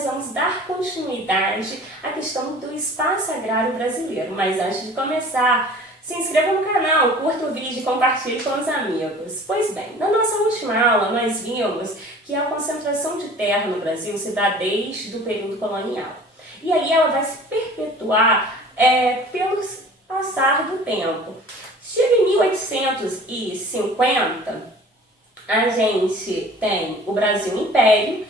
nós vamos dar continuidade à questão do espaço agrário brasileiro. Mas antes de começar, se inscreva no canal, curta o vídeo e compartilhe com os amigos. Pois bem, na nossa última aula nós vimos que a concentração de terra no Brasil se dá desde o período colonial. E aí ela vai se perpetuar pelo passar do tempo. Chega em 1850, a gente tem o Brasil Império,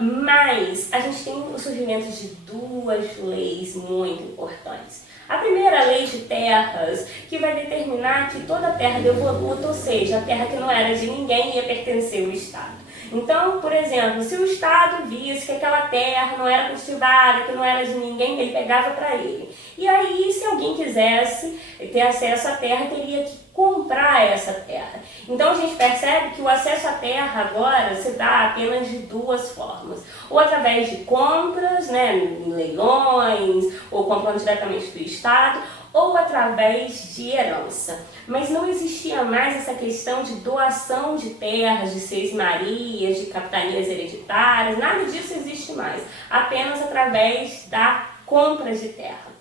mas a gente tem o surgimento de duas leis muito importantes. A primeira, lei de terras, que vai determinar que toda terra devoluta, ou seja, a terra que não era de ninguém ia pertencer ao Estado. Então, por exemplo, se o Estado visse que aquela terra não era cultivada, que não era de ninguém, ele pegava para ele. E aí, se alguém quisesse ter acesso à terra, teria que comprar essa terra. Então, a gente percebe que o acesso à terra agora se dá apenas de duas formas. Ou através de compras, em leilões, ou comprando diretamente do Estado, ou através de herança. Mas não existia mais essa questão de doação de terras, de seis-marias, de capitanias hereditárias, nada disso existe mais, apenas através da compra de terra.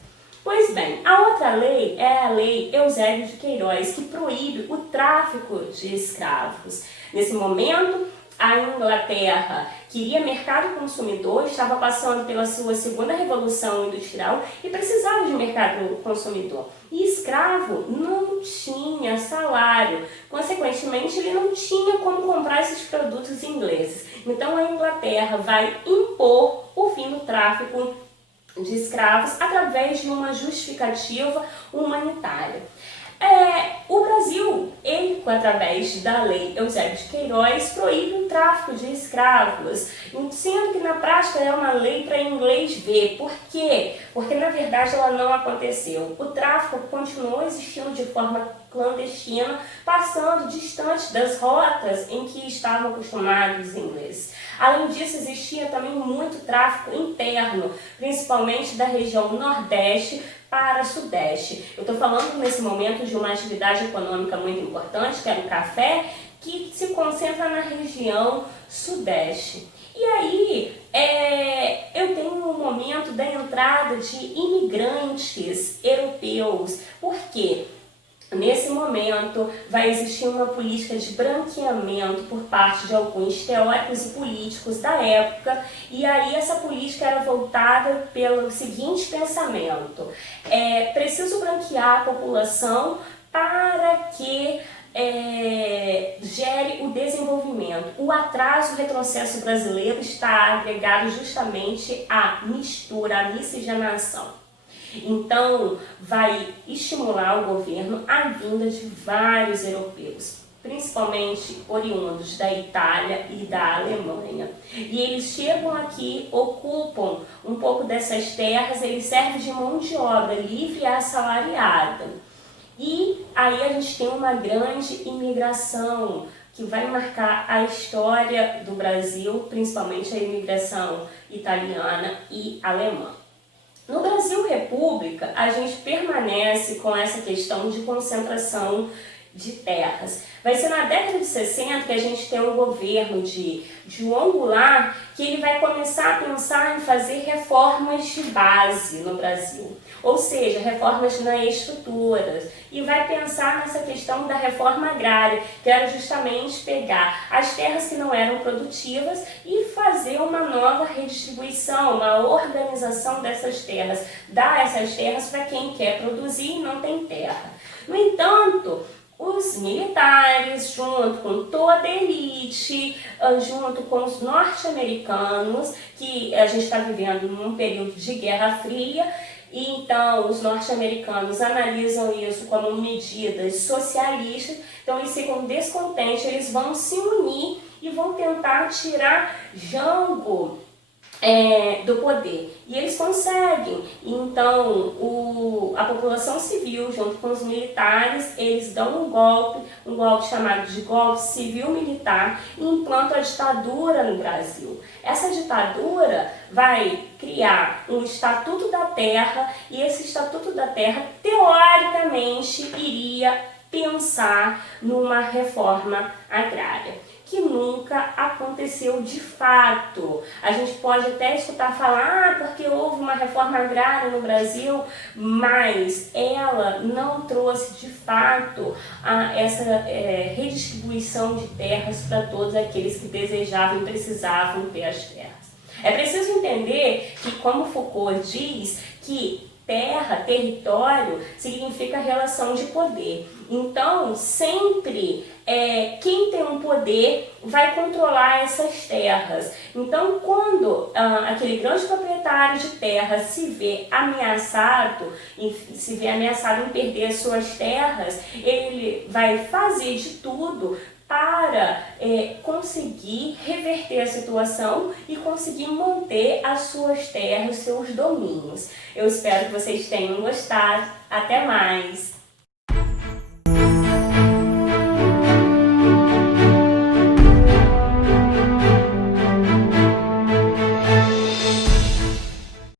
Pois bem, a outra lei é a Lei Eusébio de Queiroz, que proíbe o tráfico de escravos. Nesse momento, a Inglaterra queria mercado consumidor, estava passando pela sua segunda revolução industrial e precisava de mercado consumidor. E escravo não tinha salário, consequentemente ele não tinha como comprar esses produtos ingleses. Então a Inglaterra vai impor o fim do tráfico de escravos através de uma justificativa humanitária. O Brasil, através da Lei Eusébio de Queiroz, proíbe o tráfico de escravos, sendo que na prática é uma lei para inglês ver. Por quê? Porque na verdade ela não aconteceu. O tráfico continuou existindo de forma clandestina, passando distante das rotas em que estavam acostumados os ingleses. Além disso, existia também muito tráfico interno, principalmente da região Nordeste para Sudeste. Eu estou falando nesse momento de uma atividade econômica muito importante, que era o café, que se concentra na região Sudeste. E aí, eu tenho um momento da entrada de imigrantes europeus. Por quê? Nesse momento, vai existir uma política de branqueamento por parte de alguns teóricos e políticos da época, e aí essa política era voltada pelo seguinte pensamento: preciso branquear a população para que gere o desenvolvimento. O atraso, o retrocesso brasileiro está agregado justamente à mistura, à miscigenação. Então, vai estimular o governo a vinda de vários europeus, principalmente oriundos da Itália e da Alemanha. E eles chegam aqui, ocupam um pouco dessas terras, eles servem de mão de obra livre e assalariada. E aí a gente tem uma grande imigração que vai marcar a história do Brasil, principalmente a imigração italiana e alemã. No Brasil República, a gente permanece com essa questão de concentração de terras. Vai ser na década de 60 que a gente tem um governo de João Goulart, que ele vai começar a pensar em fazer reformas de base no Brasil, ou seja, reformas na estrutura, e vai pensar nessa questão da reforma agrária, que era justamente pegar as terras que não eram produtivas e fazer uma nova redistribuição, uma organização dessas terras, dar essas terras para quem quer produzir e não tem terra. No entanto, os militares, junto com toda a elite, junto com os norte-americanos, que a gente está vivendo num período de Guerra Fria, e então os norte-americanos analisam isso como medidas socialistas, então eles ficam descontentes, eles vão se unir e vão tentar tirar Jango do poder. E eles conseguem. Então, a população civil, junto com os militares, eles dão um golpe chamado de golpe civil-militar, e implantam a ditadura no Brasil. Essa ditadura vai criar um Estatuto da Terra, e esse Estatuto da Terra, teoricamente, iria pensar numa reforma agrária, que nunca aconteceu de fato. A gente pode até escutar falar, porque houve uma reforma agrária no Brasil, mas ela não trouxe de fato essa redistribuição de terras para todos aqueles que desejavam e precisavam ter as terras. É preciso entender que, como Foucault diz, que terra, território, significa relação de poder. Então, sempre quem tem um poder vai controlar essas terras. Então, quando aquele grande proprietário de terra se vê ameaçado em perder as suas terras, ele vai fazer de tudo para conseguir reverter a situação e conseguir manter as suas terras, seus domínios. Eu espero que vocês tenham gostado. Até mais!